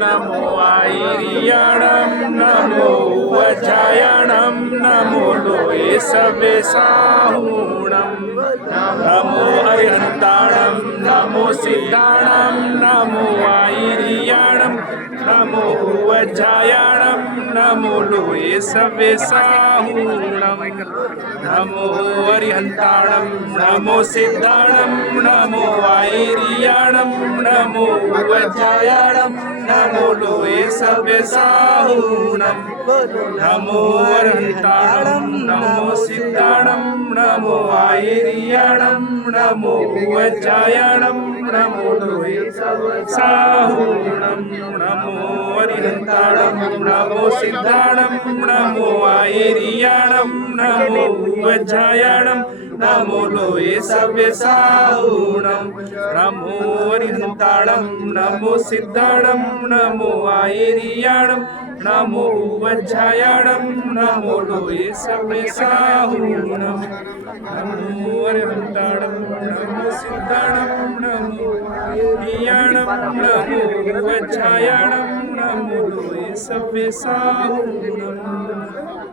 नमो आयर्याणं नमो वज्रायणं नमो लोये सवे साहुणं नमो अरिहन्ताणं नमो सिद्धाणं नमो आयर्याणं नमो वज्रायणं नमो लोये सवे साहुणं नमो अरिहन्ताणं नमो सिद्धाणं नमो आयर्याणं नमो वज्रायणं नमो लोये सवे साहुणं नमो अरिहन्ताणं नमो सिद्धाणं नमो आयर्याणं नमो वज्रायणं नमो लोये सवे साहुणं नमो अरिहन्ताणं नमो सिद्धाणं नमो आयर्याणं नमो वज्रायणं नमो लोये सवे साहुणं नमो अरिहन्ताणं नमो सिद्धाणं नमो आयर्याणं नमो वज्रायणं नमो लोये सवे साहुणं नमो अरिहन्ताणं नमो सिद्धाणं नमो आयर्याणं नमो वज्रायणं नमो लोये सवे साहुणं